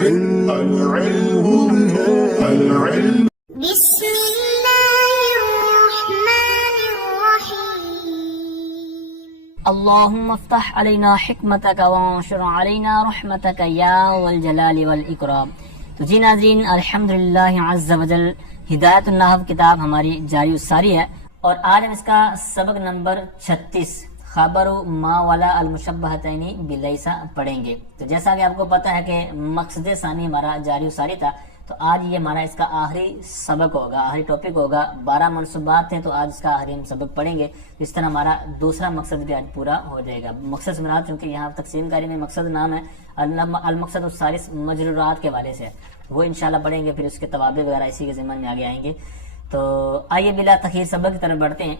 بسم الله الرحمن الرحيم اللهم افتح علينا حکمتک وانشر علينا رحمتک یا والجلال والاکرام۔ تو جی ناظرین، الحمدللہ عز وجل ہدایت النحو کتاب ہماری جاری ساری ہے، اور آج ہم اس کا سبق نمبر 36 خبر ما ولا المشبہتین بلیسا پڑھیں گے۔ تو جیسا کہ آپ کو پتہ ہے کہ مقصد ثانی ہمارا جاری ساری تھا، تو آج یہ ہمارا اس کا آخری سبق ہوگا، آخری ٹاپک ہوگا۔ 12 منصوبات تھے، تو آج اس کا آخری ہم سبق پڑھیں گے۔ اس طرح ہمارا دوسرا مقصد بھی آج پورا ہو جائے گا۔ مقصد سے مراد، چونکہ یہاں تقسیم کاری میں مقصد نام ہے، المقصد الثالث مجرورات کے حوالے سے، وہ انشاءاللہ پڑھیں گے، پھر اس کے توابع وغیرہ اسی کے ضمن میں آگے آئیں گے۔ تو آئیے بلا تاخیر سبق کی طرف بڑھتے ہیں۔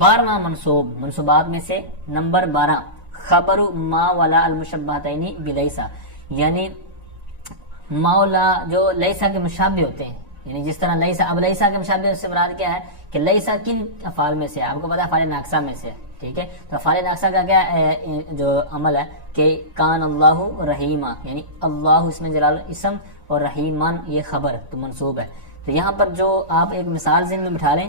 12واں منصوبات میں سے نمبر 12 خبر ما ولا المشبہتین بلیسا، یعنی مولا جو لیسا کے مشابہ ہوتے ہیں، یعنی جس طرح لیسا، اب لیسا کے مشابہ سے مراد کیا ہے کہ لیسا کن افعال میں سے ہے؟ آپ کو پتا ہے افعال ناقصہ میں سے ہے، ٹھیک ہے؟ تو افعال ناقصہ کا کیا جو عمل ہے کہ کان اللہ رحیمہ، یعنی اللہ اس میں جلال اسم اور رحیمان یہ خبر تو منصوب ہے۔ تو یہاں پر جو آپ ایک مثال ذہن میں بٹھا لیں،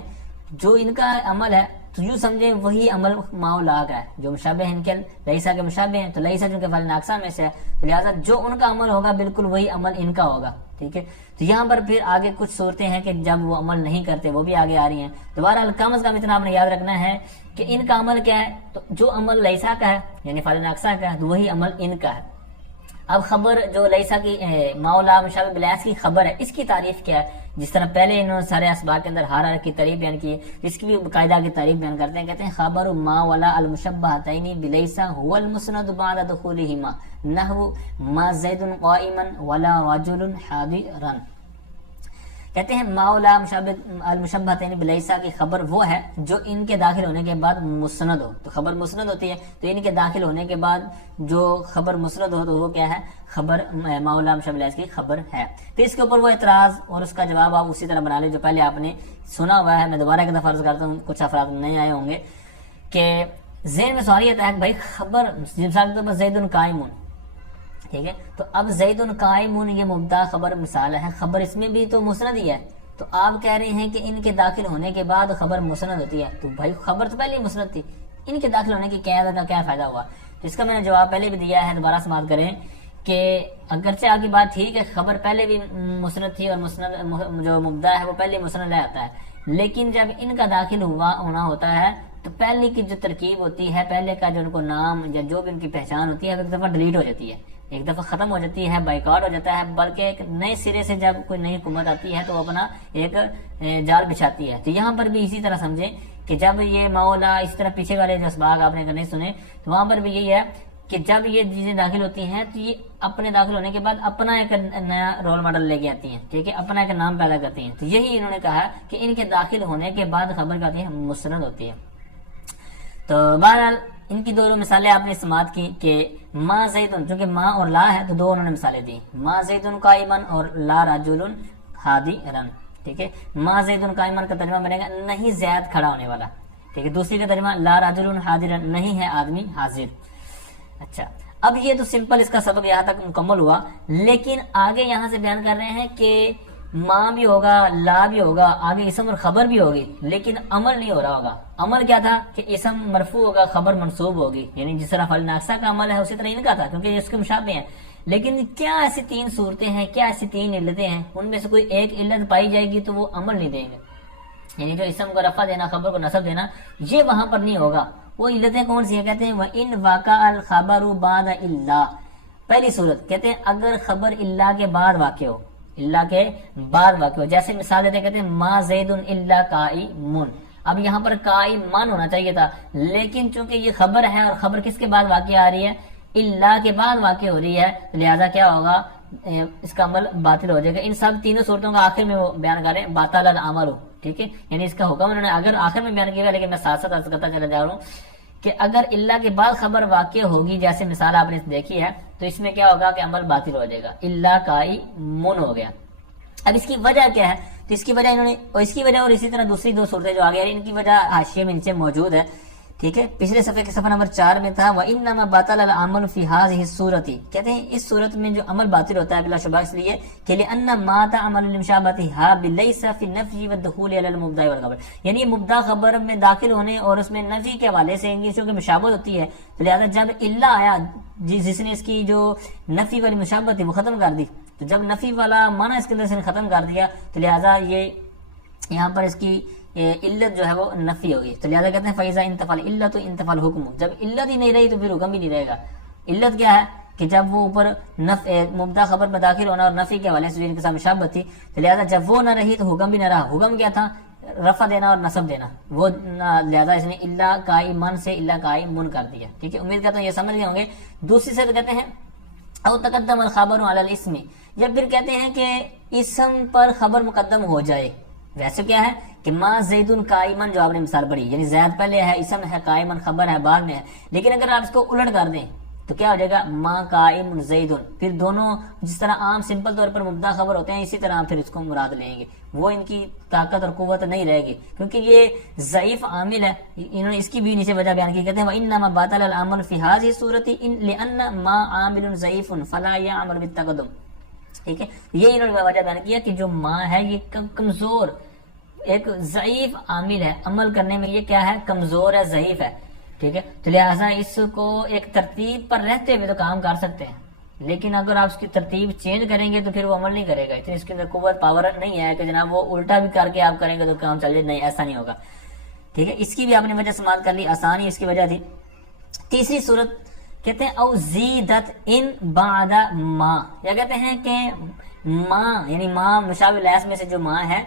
جو ان کا عمل ہے تو یوں سمجھیں وہی عمل مولا کا ہے، جو مشابہ ہیں ان کے لیسا کے مشابہ ہیں، تو لیسا جو کہ فعل ناقصہ میں سے ہے، تو لہٰذا جو ان کا عمل ہوگا بالکل وہی عمل ان کا ہوگا، ٹھیک ہے؟ تو یہاں پر پھر آگے کچھ صورتیں ہیں کہ جب وہ عمل نہیں کرتے، وہ بھی آگے آ رہی ہیں۔ دوبارہ کم از کم اتنا آپ نے یاد رکھنا ہے کہ ان کا عمل کیا ہے، تو جو عمل لیسا کا ہے یعنی فعل ناقصہ کا ہے، تو وہی عمل ان کا ہے۔ اب خبر جو لیسا کی مولا مشابہ بلیس کی خبر ہے، اس کی تعریف کیا ہے؟ جس طرح پہلے انہوں نے سارے اسباق کے اندر ہر کی تعریف بیان کی ہے، اس کی بھی باقاعدہ کی تعریف بیان کرتے ہیں، کہتے ہیں خبر ما ولا المشبہتین بلیسا هو المسند بعد دخولہما نحو ما زید قائما ولا رجل حاضرا۔ کہتے ہیں مولا المشبہتین بلیسا کی خبر وہ ہے جو ان کے داخل ہونے کے بعد مسند ہو۔ تو خبر مسند ہوتی ہے، تو ان کے داخل ہونے کے بعد جو خبر مسند ہو تو وہ کیا ہے؟ خبر مولا مشبہ بلیس کی خبر ہے۔ تو اس کے اوپر وہ اعتراض اور اس کا جواب آپ اسی طرح بنا لیں جو پہلے آپ نے سنا ہوا ہے۔ میں دوبارہ ایک دفعہ عرض کرتا ہوں، کچھ افراد نہیں آئے ہوں گے، کہ ذہن میں سوال یہ تھا کہ بھائی خبر مثال کے طور پر زید قائم، ٹھیک ہے؟ تو اب زید قائم یہ مبتدا خبر مثال ہے، خبر اس میں بھی تو مسند ہی ہے، تو آپ کہہ رہے ہیں کہ ان کے داخل ہونے کے بعد خبر مسند ہوتی ہے، تو بھائی خبر تو پہلے ہی مسند تھی، ان کے داخل ہونے کی قیادت کا کیا فائدہ ہوا؟ تو اس کا میں نے جواب پہلے بھی دیا ہے، دوبارہ سماعت کریں کہ اگرچہ آپ کی بات ٹھیک ہے، خبر پہلے بھی مسند تھی اور مسند جو مبتدا ہے وہ پہلے مسند رہ آتا ہے، لیکن جب ان کا داخل ہونا ہوتا ہے تو پہلے کی جو ترکیب ہوتی ہے، پہلے کا جو ان کو نام یا جو بھی ان کی پہچان ہوتی ہے ایک دفعہ ڈیلیٹ ہو جاتی ہے، ایک دفعہ ختم ہو جاتی ہے، بائیکاٹ ہو جاتا ہے، بلکہ ایک نئے سرے سے جب کوئی نئی حکومت آتی ہے تو وہ اپنا ایک جال بچھاتی ہے۔ تو یہاں پر بھی اسی طرح سمجھیں کہ جب یہ مولا اس طرح پیچھے والے جو اسباق آپ نے نہیں سنے، تو وہاں پر بھی یہی ہے کہ جب یہ چیزیں داخل ہوتی ہیں تو یہ اپنے داخل ہونے کے بعد اپنا ایک نیا رول ماڈل لے کے آتی ہیں، ٹھیک ہے؟ اپنا ایک نام پیدا کرتی ہیں۔ تو یہی انہوں نے کہا کہ ان کے داخل ہونے کے بعد خبر کیا ہوتی ہے؟ مسند ہوتی ہے۔ تو بہرحال ان کی دونوں مثالیں آپ نے سماعت کی کہ ما زیدن، چونکہ ما اور لا ہے تو دو انہوں نے مثالیں دی، ما زیدن قائمن اور لا رجل حاضرن، ٹھیک ہے؟ ما زیدن قائمن کا ترجمہ بنے گا نہیں زید کھڑا ہونے والا، ٹھیک ہے؟ دوسری کا ترجمہ لا رجل حاضرن نہیں ہے آدمی حاضر۔ اچھا، اب یہ تو سمپل اس کا سبق یہاں تک مکمل ہوا، لیکن آگے یہاں سے بیان کر رہے ہیں کہ ماں بھی ہوگا، لا بھی ہوگا، آگے اسم اور خبر بھی ہوگی، لیکن عمل نہیں ہو رہا ہوگا۔ عمل کیا تھا کہ اسم مرفوع ہوگا، خبر منصوب ہوگی، یعنی جس طرح فعل ناقصہ کا عمل ہے اسی طرح ان کا تھا، کیونکہ یہ اس کے مشابہ ہیں۔ لیکن کیا ایسی 3 صورتیں ہیں، کیا ایسی 3 علتیں ہیں، ان میں سے کوئی ایک علت پائی جائے گی تو وہ عمل نہیں دیں گے، یعنی جو اسم کو رفع دینا، خبر کو نصب دینا، یہ وہاں پر نہیں ہوگا۔ وہ علتیں کون سی ہیں؟ کہتے ہیں وَإِنْ وَقَعَ الْخَبَرُ بَعْدَ إِلَّا، پہلی صورت کہتے ہیں اگر خبر اللہ کے بعد واقع ہو، اللہ کے بعد واقع ہو، جیسے مثال دیتے ہیں، کہتے ہیں ما زید الا قائم، اب یہاں پر قائمان ہونا چاہیے تھا، لیکن چونکہ یہ خبر ہے اور خبر کس کے بعد واقع آ رہی ہے؟ اللہ کے بعد واقع ہو رہی ہے، لہذا کیا ہوگا؟ اس کا عمل باطل ہو جائے گا۔ ان سب تینوں صورتوں کا آخر میں وہ بیان کریں باطل العمل، ٹھیک ہے؟ یعنی اس کا حکم انہوں نے اگر آخر میں بیان کیا، لیکن میں ساتھ ساتھ عرض کرتا چلا جا رہا ہوں کہ اگر اللہ کے بعد خبر واقع ہوگی، جیسے مثال آپ نے دیکھی ہے، تو اس میں کیا ہوگا کہ عمل باطل ہو جائے گا، اللہ قائمون ہو گیا۔ اب اس کی وجہ کیا ہے؟ تو اس کی وجہ انہوں نے، اور اس کی وجہ اور اسی طرح دوسری 2 صورتیں جو آگے ان کی وجہ حاشیے میں نیچے موجود ہے۔ ٹھیک ہے. پچھلے صفحے کے صفحہ نمبر 4 میں تھا وَإِنَّمَا بَطَلَ الْعَمَلُ فِي هَذِهِ السُّورَةِ. کہتے ہیں اس صورت میں جو عمل باطل ہوتا ہے بلا شبہ اس لیے کہ لِأَنَّ مَا تَعْمَلُ لِمُشَابَهَتِهَا بِلَيْسَ فِي النَّفْيِ وَالدُّخُولِ عَلَى الْمُبْدَعِ وَالْخَبَرِ. یعنی مبدا خبر میں داخل ہونے اور اس میں نفی کے حوالے سے چونکہ مشابہت ہوتی ہے تو لہذا جب الا آیا جس نے اس کی جو نفی والی مشابہت تھی وہ ختم کر دی، تو جب نفی والا معنی اس کے اندر سے ختم کر دیا تو لہذا یہ یہاں پر اس کی علت جو ہے وہ نفی ہوگی. تو لہذا کہتے ہیں فیضا انتفال علت انتفال حکم. جب علت ہی نہیں رہی تو پھر حکم بھی نہیں رہے گا. علت کیا ہے کہ جب وہ اوپر مبدا خبر میں داخل ہونا اور نفی کے حوالے سے ان کے ساتھ مشابہت تھی تو لہذا جب وہ نہ رہی تو حکم بھی نہ رہا. حکم کیا تھا؟ رفع دینا اور نصب دینا. وہ لہذا اس نے الا قائمن سے الا قائمن کر دیا. ٹھیک ہے، امید کرتا ہوں یہ سمجھ گئے ہوں گے. دوسری سے کہتے ہیں او تقدم الخبر علی الاسم، یا پھر کہتے ہیں کہ اسم پر خبر مقدم ہو جائے. ویسے کیا ہے کہ ما زیدن قائمن جو آپ نے مثال پڑھی، یعنی زید پہلے ہے، اسم ہے، قائمن خبر ہے بعد میں ہے. لیکن اگر آپ اس کو الٹ کر دیں تو کیا ہو جائے گا؟ ما قائم زیدن. پھر دونوں جس طرح عام سمپل طور پر مبدا خبر ہوتے ہیں اسی طرح پھر اس کو مراد لیں گے. وہ ان کی طاقت اور قوت نہیں رہے گی کیونکہ یہ ضعیف عامل ہے. انہوں نے اس کی بھی نیچے وجہ بیان کی، کہتے ہیں وَإِنَّمَا بَطَلَ الْعَمَلُ فِي هَذِهِ السُّورَةِ لِأَنَّ مَا عَامِلٌ ضَعِيفٌ فَلَا يَعْمَلُ بِالتَّقَدُّمِ. ٹھیک ہے، یہ انہوں نے وجہ بیان کیا کہ جو ماں ہے یہ کمزور ایک ضعیف عامل ہے، عمل کرنے میں یہ کیا ہے؟ کمزور ہے، ضعیف ہے. ٹھیک ہے، تو لہٰذا اس کو ایک ترتیب پر رہتے ہوئے تو کام کر سکتے ہیں، لیکن اگر آپ اس کی ترتیب چینج کریں گے تو پھر وہ عمل نہیں کرے گا. اتنی اس کے اندر قوت پاور نہیں ہے کہ جناب وہ الٹا بھی کر کے آپ کریں گے تو کام چل جائے. نہیں، ایسا نہیں ہوگا. ٹھیک ہے، اس کی بھی آپ نے وجہ سماعت کر لی، آسانی اس کی وجہ تھی. تیسری صورت کہتے ہیں او زیدت ان بعد ما، یا کہتے ہیں کہ ماں یعنی ماں مشابہ الیس میں سے جو ماں ہے،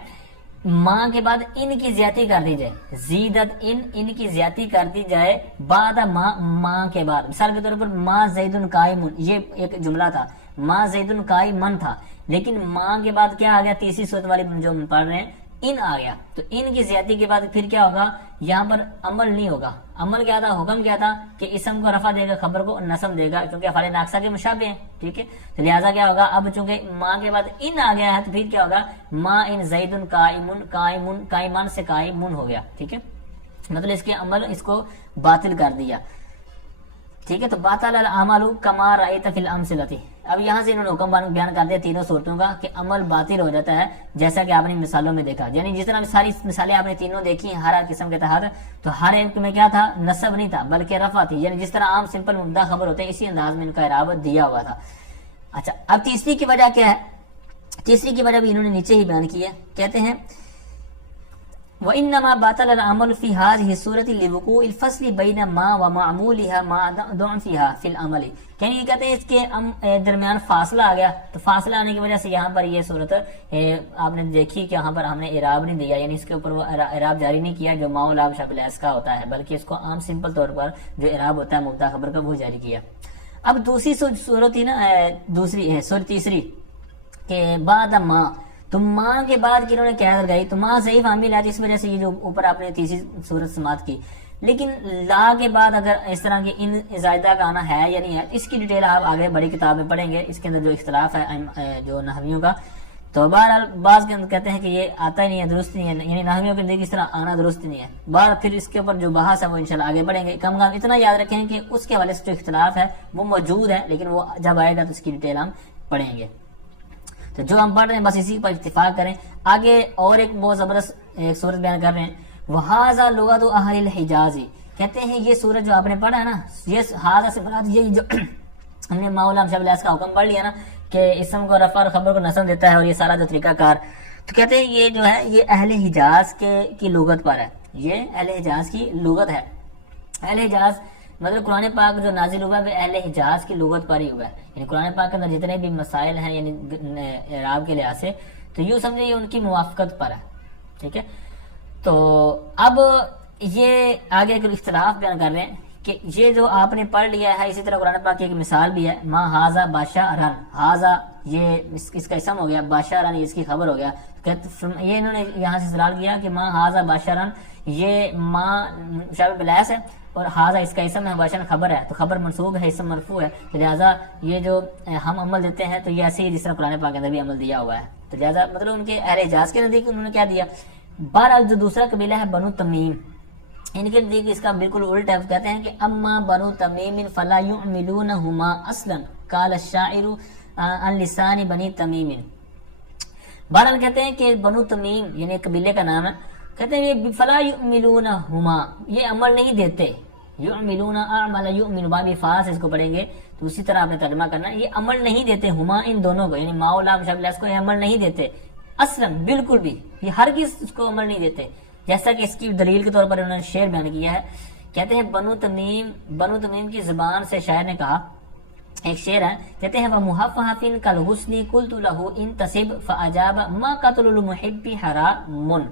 ماں کے بعد ان کی زیادتی کر دی جائے. زیدت ان کی زیادتی کر دی جائے بعد ماں کے بعد. مثال کے طور پر ما زیدن قائمن، یہ ایک جملہ تھا، ما زیدن قائمن تھا، لیکن ماں کے بعد کیا آ گیا؟ تیسری صورت والی جو ہم پڑھ رہے ہیں ان آ گیا. تو ان کی زیادتی کے بعد پھر کیا ہوگا؟ یہاں پر عمل نہیں ہوگا. عمل کیا تھا؟ حکم کیا تھا کہ اسم کو رفع دے گا، خبر کو نصب دے گا، کیونکہ افعال ناقصہ کے مشابہ ہیں. ٹھیک ہے، تو لہٰذا کیا ہوگا؟ اب چونکہ ماں کے بعد ان آ گیا ہے تو پھر کیا ہوگا؟ ما ان زیدن قائمن قائمان سے قائمن ہو گیا. ٹھیک ہے، مطلب اس کے عمل اس کو باطل کر دیا. ٹھیک ہے، تو باطل الاعمال کما رأیت فی الامثلۃ. اب یہاں سے انہوں نے حکم بیان کر دیا تینوں صورتوں کا کہ عمل باطل ہو جاتا ہے جیسا کہ آپ نے مثالوں میں دیکھا. یعنی جس طرح ساری مثالیں آپ نے تینوں دیکھی ہر قسم کے تحت، تو ہر ایک میں کیا تھا؟ نصب نہیں تھا بلکہ رفع تھی. یعنی جس طرح عام سمپل مبدا خبر ہوتے ہیں اسی انداز میں ان کا اعراب دیا ہوا تھا. اچھا، اب تیسری کی وجہ کیا ہے؟ تیسری کی وجہ بھی انہوں نے نیچے ہی بیان کی ہے. کہتے ہیں وَإِنَّمَا بَطَلَ الْعَمَلُ فِي هَذِهِ السُّورَةِ لِوُقُوعِ الْفَصْلِ بَيْنَ مَا وَمَعْمُولِهَا مَعَ ضَعْفِهَا فِي الْعَمَلِ. یعنی یہ کہتے ہیں اس کے درمیان فاصلہ آ گیا، تو فاصلہ آنے کی وجہ سے یہاں پر یہ صورت آپ نے دیکھی کہ یہاں پر ہم نے اعراب نہیں دیا، یعنی اس کے اوپر وہ اعراب جاری نہیں کیا جو ما لام شامل اس کا ہوتا ہے، بلکہ اس کو عام سمپل طور پر جو اعراب ہوتا ہے مبتدا خبر کا وہ جاری کیا. اب دوسری صورت تھی نا، تیسری کہ بعد ما، تو ماں کے بعد کی انہوں نے کیا لگائی؟ تو ماں ضعیف عامل ہے، اس وجہ سے یہ جو اوپر آپ نے تیسری صورت سماعت کی. لیکن لا کے بعد اگر اس طرح کی ان زائدہ کا آنا ہے یا نہیں ہے، اس کی ڈیٹیل آپ آگے بڑی کتاب میں پڑھیں گے. اس کے اندر جو اختلاف ہے جو نحویوں کا، تو بہرحال بعض کے اندر کہتے ہیں کہ یہ آتا ہی نہیں ہے، درست نہیں ہے، یعنی نحویوں کے اندر اس طرح آنا درست نہیں ہے. بعد پھر اس کے اوپر جو بحث ہے وہ انشاءاللہ آگے بڑھیں گے. کم اتنا یاد رکھیں کہ اس کے حوالے سے جو اختلاف ہے وہ موجود ہے، لیکن وہ جب آئے گا تو اس کی ڈیٹیل ہم پڑھیں گے. تو جو ہم پڑھ رہے ہیں بس اسی پر اتفاق کریں. آگے اور ایک بہت زبردست ایک صورت بیان کر رہے ہیں، وَهَذَا لُغَةُ أَهْلِ الْحِجَازِ. کہتے ہیں یہ صورت جو آپ نے پڑھا ہے نا، یہ ہاذا سے مراد یہ جو ہم نے مولا شامل اس کا حکم پڑھ لیا نا کہ اسم کو رفع اور خبر کو نصب دیتا ہے اور یہ سارا جو طریقہ کار، تو کہتے ہیں یہ جو ہے یہ اہل حجاز کی لغت پر ہے. یہ اہل حجاز کی لغت ہے. اہل حجاز مطلب قرآن پاک جو نازل ہوا ہے وہ اہل حجاز کی لغت پر ہی ہوا ہے. یعنی قرآن پاک کے اندر جتنے بھی مسائل ہیں یعنی اعراب کے لحاظ سے، تو یوں سمجھے یہ ان کی موافقت پر ہے. ٹھیک ہے، تو اب یہ آگے ایک اختلاف بیان کر رہے ہیں کہ یہ جو آپ نے پڑھ لیا ہے، اسی طرح قرآن پاک کی ایک مثال بھی ہے، ما ہاذا بادشاہ رن. ہاذا یہ اس کا اسم ہو گیا، بادشاہ رن اس کی خبر ہو گیا. یہ انہوں نے یہاں سے استدلال کیا کہ ما ہاذا بادشاہ رن، یہ ما شابہ بلاس ہے اور ہاذا اس کا اسم ہے، بادشاہ خبر ہے، تو خبر منصوب ہے، اسم مرفوع ہے. تو لہٰذا یہ جو ہم عمل دیتے ہیں تو یہ ایسے ہی جس طرح قرآن پاک کے اندر بھی عمل دیا ہوا ہے. تو لہٰذا مطلب ان کے اہل حجاز کے نزدیک انہوں نے کیا دیا. بہرحال جو دوسرا قبیلہ ہے بنو تمیم، ان کے نزدیک اس کا بالکل الٹا ہے. کہتے ہیں کہ اما بنو تمیم فلا یعملونہما اصلا قال الشاعر عن لسان بنی تمیم. بہرحال کہتے ہیں کہ بنو تمیم یعنی قبیلے کا نام ہے، کہتے ہیں یہ فلا یعملونہما، یہ عمل نہیں دیتے. یعملون اعمل یؤمن بابی فا سے اس کو پڑھیں گے تو اسی طرح آپ نے ترجمہ کرنا ہے، یہ عمل نہیں دیتے ہما ان دونوں کو، یعنی ما و لام شامل اس کو، یہ عمل نہیں دیتے اصلا بالکل بھی، یہ ہرگز اس کو عمل نہیں دیتے. جیسا کہ اس کی دلیل کے طور پر انہوں نے شعر بیان کیا ہے. کہتے ہیں بنو تمیم کی زبان سے شاعر نے کہا، ایک شعر ہے، کہتے ہیں وَمُحَفَّحَفٍ كَالْغُسْنِ قُلْتُ لَهُ اِنْتَصِبْ فَأَجَابَ مَا قَتْلُ الْمُحِبِّ حَرَامٌ.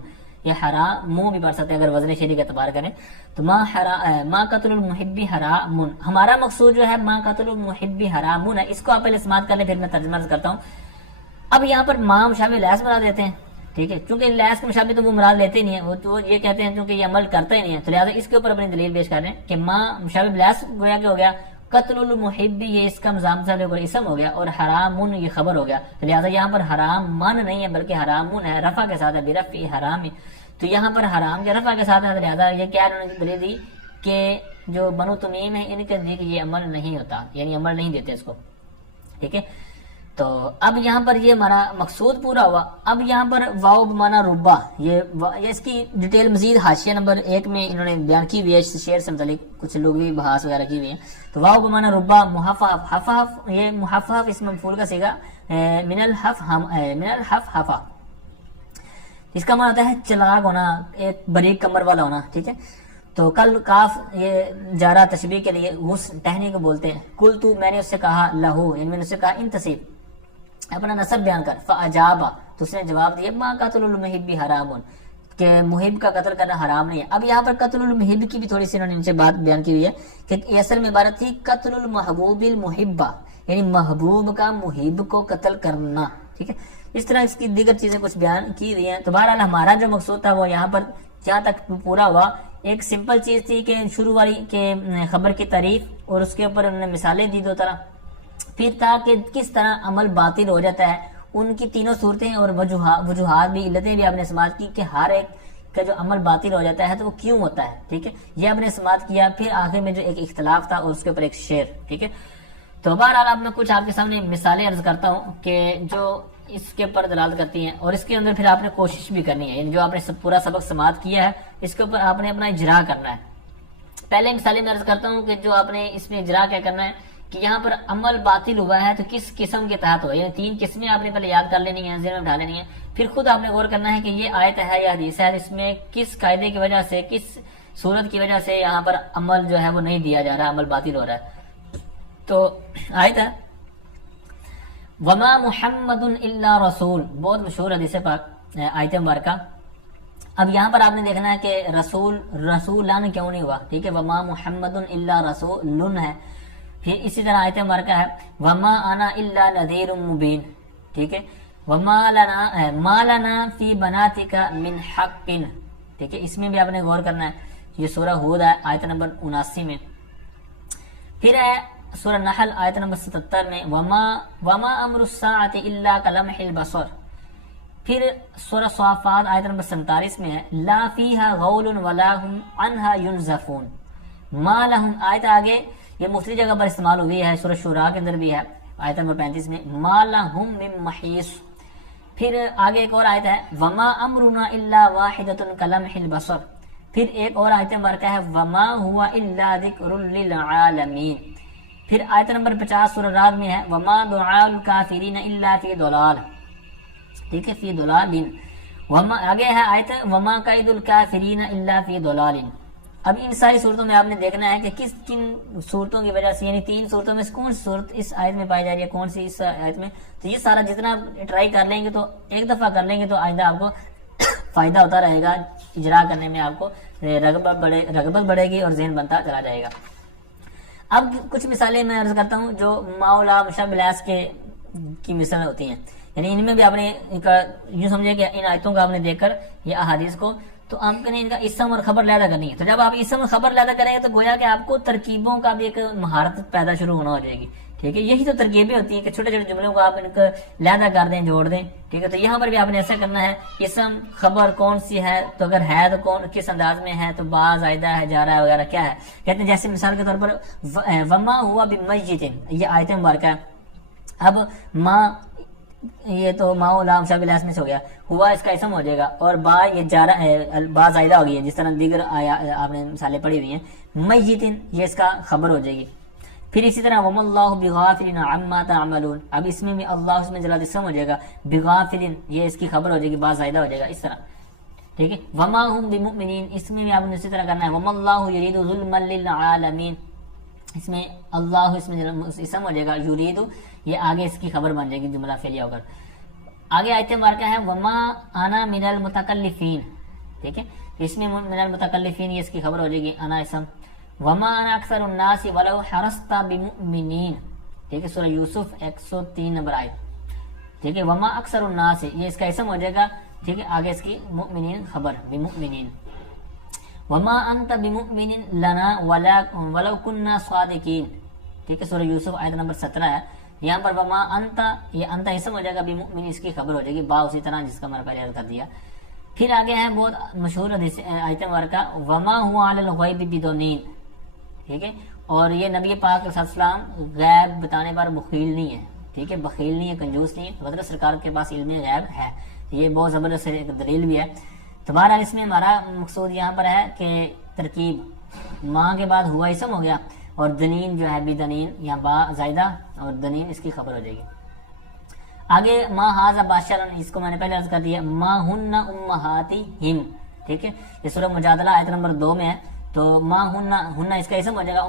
یہ حرام بھی پڑھ سکتے ہیں اگر وزن شعری کا اعتبار کریں تو ما قتل المحب حرام. ہمارا مقصود جو ہے ما قتل المحب حرام ہے، اس کو آپ پہلے سماعت کر لیں پھر میں ترجمہ کرتا ہوں. اب یہاں پر ما مشابہ لیس مراد دیتے ہیں، ٹھیک ہے، کیونکہ لیس کے مشابہ تو وہ مراد لیتے نہیں ہیں، وہ یہ کہتے ہیں کیونکہ یہ عمل کرتا ہی نہیں ہے، تو لہٰذا اس کے اوپر اپنی دلیل پیش کر رہے ہیں کہ ما مشابہ لیس گویا کہ ہو گیا، قتل المحب یہ اس کا مضام سے اسم ہو گیا، اور حرام یہ خبر ہو گیا، تو لہٰذا یہاں پر حرام من نہیں ہے بلکہ حرام ہے، رفع کے ساتھ ہے، برفع حرام. تو یہاں پر حرام یا رفع کے ساتھ ہے، لہٰذا یہ کیا انہوں نے دلیل دی کہ جو بنو تمیم ہے ان کے نزدیک یہ عمل نہیں ہوتا، یعنی عمل نہیں دیتے اس کو، ٹھیک ہے. تو اب یہاں پر یہ ہمارا مقصود پورا ہوا. اب یہاں پر واو بمانا ربا، یہ اس کی ڈیٹیل مزید حاشیہ نمبر 1 میں انہوں نے بیان کی ہوئی ہے، اس شعر سے متعلق کچھ لوگ بھی بحث وغیرہ کی ہوئی ہیں. تو واو بمانا ربا محفف، حفف یہ محفف اس مفعول کا صیغہ من الحفحفہ، اس کا معنی ہوتا ہے چلاک ہونا، ایک بریک کمر والا ہونا، ٹھیک ہے. تو کل کاف یہ جارہ تشبیہ کے لیے اس ٹہنی کو بولتے ہیں. کل تو میں نے اس سے کہا لہو، یعنی میں نے اس سے کہا انتصیب اپنا نسب بیان کر، فاجابا تو اس نے جواب دیا ما قتل المحب حرام، کہ محب کا قتل کرنا حرام نہیں ہے. اب یہاں پر قتل المحب کی بھی تھوڑی سی انہوں نے ان سے بات بیان کی ہوئی ہے کہ یہ اصل میں عبارت تھی قتل المحبوب المحبہ، یعنی محبوب کا محب کو قتل کرنا، ٹھیک ہے. اس طرح اس کی دیگر چیزیں کچھ بیان کی ہوئی ہیں. تو بہرحال ہمارا جو مقصود تھا وہ یہاں پر جہاں تک پورا ہوا، ایک سمپل چیز تھی کہ شروع والی کہ خبر کی تعریف، اور اس کے اوپر انہوں نے مثالیں دی 2 طرح، پھر تھا کہ کس طرح عمل باطل ہو جاتا ہے، ان کی تینوں صورتیں اور وجوہات بھی، علتیں بھی آپ نے سماعت کی کہ ہر ایک کا جو عمل باطل ہو جاتا ہے تو وہ کیوں ہوتا ہے، ٹھیک ہے، یہ آپ نے سماعت کیا. پھر آخر میں جو ایک اختلاف تھا اور اس کے اوپر ایک شعر، ٹھیک ہے. تو بہرحال اب میں کچھ آپ کے سامنے مثالیں عرض کرتا ہوں کہ جو اس کے اوپر دلالت کرتی ہیں، اور اس کے اندر پھر آپ نے کوشش بھی کرنی ہے، یعنی جو آپ نے پورا سبق سماعت کیا ہے اس کے اوپر آپ نے اپنا اجرا کرنا ہے. پہلے مثالیں میں عرض کرتا ہوں کہ جو آپ نے اس میں اجرا کیا کرنا ہے کہ یہاں پر عمل باطل ہوا ہے تو کس قسم کے تحت ہوا، یعنی 3 قسمیں آپ نے پہلے یاد کر لینی ہیں، ذہن میں بٹھا لینی ہیں. پھر خود آپ نے غور کرنا ہے کہ یہ آیت ہے یا حدیث ہے، اس میں کس قاعدے کی وجہ سے، کس صورت کی وجہ سے یہاں پر عمل جو ہے وہ نہیں دیا جا رہا، عمل باطل ہو رہا ہے. تو آیت ہے وما محمد الا رسول، بہت مشہور حدیث پاک آیت مبارکہ. اب یہاں پر آپ نے دیکھنا ہے کہ رسولان کیوں نہیں ہوا، ٹھیک ہے، وما محمد الا رسول ہے. پھر اسی طرح آیت مبارکہ ہے وما انا الا نذیر مبین، ٹھیک ہے، وما لنا ما لنا فی بناتک من حق، ٹھیک ہے، اس میں بھی آپ نے غور کرنا ہے. یہ سورہ ہود ہے آیت نمبر 79 میں. پھر ہے سورہ نحل آیت نمبر 77 میں وما امر الساعۃ الا کلمح البصر. پھر سورہ صافات آیت نمبر 47 میں ہے لا فیہا غول ولا هم عنها ينزفون. ما لهم آیت آگے یہ مختلف جگہ پر استعمال ہوئی ہے، سورہ شورا کے اندر بھی ہے آیت نمبر 35 میں ما لهم من محیص. پھر آگے ایک اور آیت ہے وما امرنا الا واحدۃ کلمح البصر. پھر ایک اور آیت مبارکہ ہے وما هو الا ذکر للعالمین. پھر آیت نمبر 50 سورہ رعد میں ہے وما دعاء الکافرین الا فی ضلال، ٹھیک ہے، فی ضلال. وما آگے ہے آیت وما قید الکافرین الا فی ضلال. اب ان ساری صورتوں میں آپ نے دیکھنا ہے کہ کن صورتوں کی وجہ سے، یعنی 3 صورتوں میں کون سی صورت اس آیت میں پائی جا رہی ہے، کون سی اس آیت میں. تو یہ سارا جتنا ٹرائی کر لیں گے تو ایک دفعہ کر لیں گے تو آئندہ آپ کو فائدہ ہوتا رہے گا، اجرا کرنے میں آپ کو رغبت بڑھے گی اور ذہن بنتا چلا جائے گا. اب کچھ مثالیں میں عرض کرتا ہوں جو مولا مشابہ لیس کی مثالیں ہوتی ہیں، یعنی ان میں بھی آپ نے یوں سمجھے کہ ان آیتوں کا آپ نے دیکھ کر یا احادیث کو تو آپ نے ان کا اسم اور خبر لیدہ کرنی ہے. تو جب آپ اسم اور خبر لیدہ کریں گے تو گویا کہ آپ کو ترکیبوں کا بھی ایک مہارت پیدا شروع ہونا ہو جائے گی، ٹھیک ہے، یہی تو ترکیبیں ہوتی ہیں کہ چھوٹے چھوٹے جملوں کو آپ ان کو لہدا کر دیں، جوڑ دیں. ٹھیک ہے، تو یہاں پر بھی آپ نے ایسا کرنا ہے. اسم خبر کون سی ہے، تو اگر ہے تو کون کس انداز میں ہے، تو با زائدہ ہے، جا رہا ہے وغیرہ کیا ہے. کہتے ہیں جیسے مثال کے طور پر وما ہوا بمیت، یہ آیت مبارکہ ہے. اب ما یہ تو ما لام شامل الاس میں سے ہو گیا، ہوا اس کا اسم ہو جائے گا، اور با یہ جا رہا ہے، با زائدہ ہو گئی ہے، جس طرح دیگر آپ نے مثالیں پڑھی ہوئی ہیں. میتن یہ اس کا خبر ہو جائے گی. پھر اسی طرح وما اللہ بغافل عما تعملون، اب اس میں اللہ اس میں جلال اسم ہو جائے گا، بغافل یہ اس کی خبر ہو جائے گی، با زائدہ ہو جائے گا اس طرح. ٹھیک ہے، وما هم بمؤمنین، اس میں بھی آپ نے اسی طرح کرنا ہے. وما اللہ یرید ظلما للعالمین، اس میں اللہ اس میں اسم ہو جائے گا، یرید یہ آگے اس کی خبر بن جائے گی جملہ فعلیہ ہو کر. آگے آیت مبارکہ ہے وما انا من المتکلفین. ٹھیک ہے، اس میں من المتکلفین یہ اس کی خبر ہو جائے گی، انا اسم. وما انا اکثر الناس ولو حرصت بمؤمنین. ٹھیک ہے، سورہ یوسف 103 نمبر آیت. ٹھیک ہے، وما اکثر الناس یہ اس کا اسم ہو جائے گا. ٹھیک ہے، آگے اس کی مؤمنین خبر بمؤمنین. وما انت بمؤمن لنا ولو كنا صادقین. ٹھیک ہے، سورہ یوسف آیت نمبر 17 ہے. یہاں پر وما انت یہ انت اسم ہو جائے گا، بمؤمن اس کی خبر ہو جائے گی، با اسی طرح جس کا میں نے پہلے عرض کر دیا. پھر آگے ہے بہت مشہور حدیث آیت مبارکہ وما هو علی الغیب بدونین. ٹھیک ہے، اور یہ نبی پاک صلی اللہ علیہ وسلم غیب بتانے پر بخیل نہیں ہے. ٹھیک ہے، بخیل نہیں ہے، کنجوس نہیں ہے، حضرت سرکار کے پاس علم غیب ہے. یہ بہت زبردست ایک دلیل بھی ہے. تو بہرحال اس میں ہمارا مقصود یہاں پر ہے کہ ترکیب ماں کے بعد ہوا اسم ہو گیا، اور دنین جو ہے بھی دنین، یہاں با زائدہ اور دنین اس کی خبر ہو جائے گی. آگے ما ھذا بشر، اس کو میں نے پہلے عرض کر دیا، ما ہن امہاتہم. ٹھیک ہے، یہ سورہ مجادلہ آیت نمبر 2 میں ہے. تو ما ہن اس کا اسم ہو جائے گا،